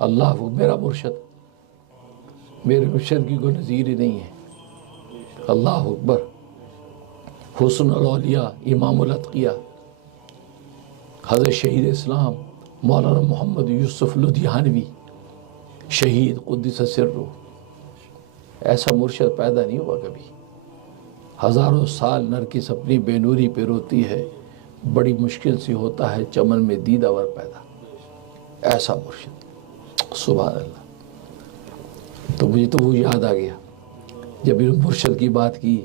اللہ وہ میرا مرشد، میرے مرشد کی کوئی نظیر ہی نہیں ہے۔ اللہ اکبر۔ حسن الاولیاء، امام الاتقیاء، حضرت شہید اسلام مولانا محمد یوسف لدھیانوی، شہید قدس سرہ، ایسا مرشد پیدا نہیں ہوا کبھی۔ ہزاروں سال نرگس اپنی بے نوری پہ روتی ہے، بڑی مشکل سے ہوتا ہے چمن میں دیدہ ور پیدا، ایسا مرشد، سبحان اللہ۔ تو مجھے تو وہ یاد آ گیا جب انہوں نے مرشد کی بات کی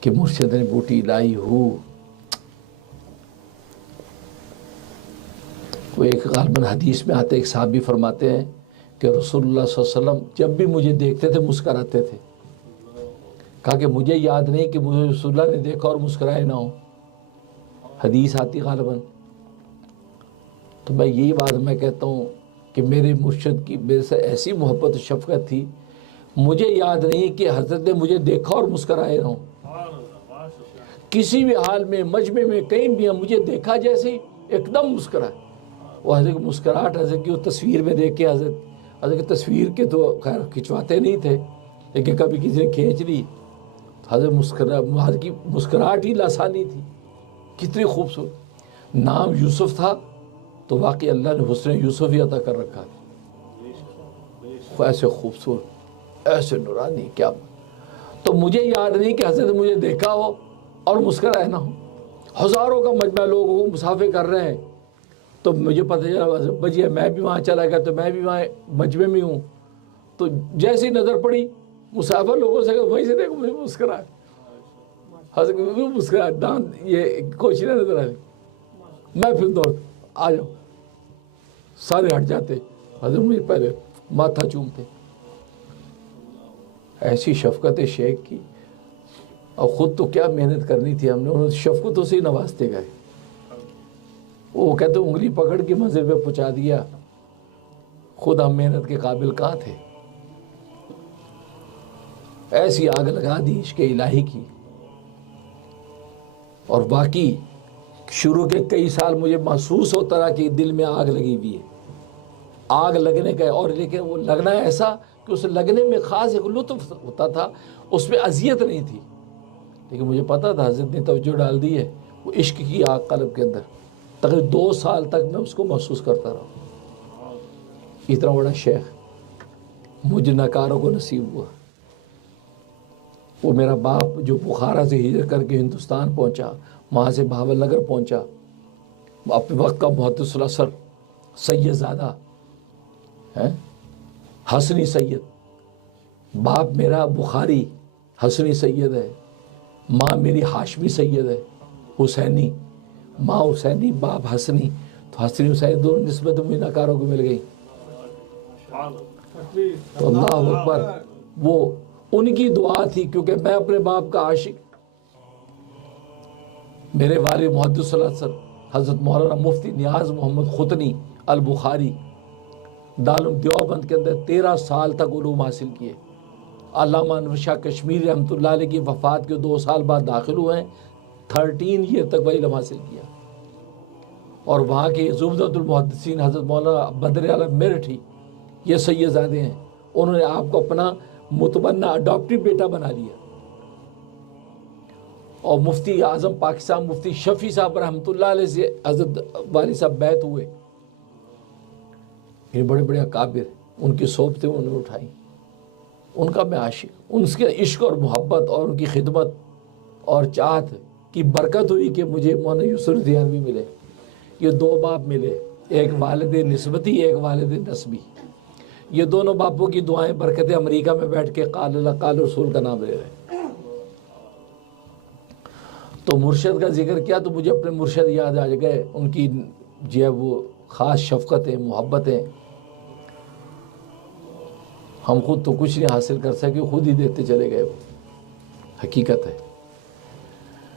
کہ مرشد نے بوٹی لائی ہو۔ وہ ایک غالباً حدیث میں آتے ایک صحابی فرماتے ہیں کہ رسول اللہ صلی اللہ علیہ وسلم جب بھی مجھے دیکھتے تھے مسکراتے تھے۔ کہا کہ مجھے یاد نہیں کہ مجھے رسول اللہ نے دیکھا اور مسکرائے نہ ہو، حدیث آتی غالباً۔ تو میں یہی بات میں کہتا ہوں کہ میرے مرشد کی میرے سے ایسی محبت و شفقت تھی، مجھے یاد نہیں کہ حضرت نے مجھے دیکھا اور مسکرائے نہ ہو۔ کسی بھی حال میں، مجمع میں، کہیں بھی مجھے دیکھا جیسے ہی ایک دم مسکرائے۔ وہ حضرت کی مسکراہٹ، حضرت کی وہ تصویر میں دیکھ کے حضرت کی تصویر کے تو خیر کھنچواتے نہیں تھے، لیکن کبھی کسی نے کھینچ لی، حضرت کی مسکراہٹ ہی لسانی تھی، کتنی خوبصورت۔ نام یوسف تھا تو واقعی اللہ نے حسن یوسف ہی عطا کر رکھا تھا، ایسے خوبصورت، ایسے نورانی، کیا۔ تو مجھے یاد نہیں کہ حضرت نے مجھے دیکھا ہو اور مسکرائے نہ ہو۔ ہزاروں کا مجمع لوگوں کو مسافر کر رہے ہیں، تو مجھے پتہ چلا بجے میں بھی وہاں چلا گیا، تو میں بھی وہاں مجمع میں ہوں، تو جیسی نظر پڑی مسافر لوگوں سے وہیں سے دیکھو مجھے مسکرائے، حضرت کو مسکرائے، دانت یہ کوشش نظر آئی، میں پھر دوڑ آ جاؤ، سارے ہٹ جاتے، حضرت مجھے پہلے ماتھا چومتے۔ ایسی شفقت شیخ کی، اور خود تو کیا محنت کرنی تھی ہم نے، انہوں نے شفقتوں سے ہی نوازتے گئے۔ وہ کہتے انگلی پکڑ کے منزل پہ پہنچا دیا، خود ہم محنت کے قابل کہاں تھے۔ ایسی آگ لگا دی عشق الہی کی، اور باقی شروع کے کئی سال مجھے محسوس ہوتا رہا کہ دل میں آگ لگی ہوئی ہے، آگ لگنے کا، اور لیکن وہ لگنا ایسا کہ اس لگنے میں خاص ایک لطف ہوتا تھا، اس میں اذیت نہیں تھی، لیکن مجھے پتا تھا حضرت نے توجہ ڈال دی ہے، وہ عشق کی آگ قلب کے اندر، تقریباً 2 سال تک میں اس کو محسوس کرتا رہا۔ اتنا بڑا شیخ مجھے ناکاروں کو نصیب ہوا۔ وہ میرا باپ جو بخارا سے ہجرت کر کے ہندوستان پہنچا، وہاں سے بھاول نگر پہنچا، اپنے وقت کا محدث الاثر سید زادہ حسنی سید، باپ میرا بخاری حسنی سید ہے، ماں میری ہاشمی سید ہے، حسینی، ماں حسینی باپ حسنی، تو حسنی حسین دونوں نسبت مجھے ناکاروں کو مل گئی۔ تو اللہ اکبر، وہ ان کی دعا تھی، کیونکہ میں اپنے باپ کا عاشق، میرے والد محدث الاثر حضرت مولانا مفتی نیاز محمد ختنی البخاری دارالعلوم دیوبند کے اندر 13 سال تک علوم حاصل کیے۔ علامہ انور شاہ کشمیری رحمۃ اللہ علیہ کی وفات کے 2 سال بعد داخل ہوئے ہیں، 13 ایئر تک وہ علم حاصل کیا۔ اور وہاں کے زبدۃ المحدثین حضرت مولانا بدر عالم میرٹھی، یہ سید زادے ہیں، انہوں نے آپ کو اپنا متبنہ اڈاپٹیو بیٹا بنا لیا۔ اور مفتی اعظم پاکستان مفتی شفیع صاحب رحمۃ اللہ علیہ سے حضرت والد صاحب بیعت ہوئے، یہ بڑے بڑے اکابر، ان کی صحبتیں انہوں نے اٹھائیں، ان کا میں عاشق، ان کے عشق اور محبت اور ان کی خدمت اور چاہت کی برکت ہوئی کہ مجھے مولانا یوسف لدھیانوی ملے۔ یہ 2 باپ ملے، ایک والد نسبتی، ایک والد نسبی۔ یہ دونوں باپوں کی دعائیں برکتیں امریکہ میں بیٹھ کے قال اللہ قال رسول کا نام لے رہے ہیں۔ تو مرشد کا ذکر کیا تو مجھے اپنے مرشد یاد آ گئے، ان کی جو ہے وہ خاص شفقتیں، محبتیں، ہم خود تو کچھ نہیں حاصل کر سکے، خود ہی دیتے چلے گئے، وہ حقیقت ہے۔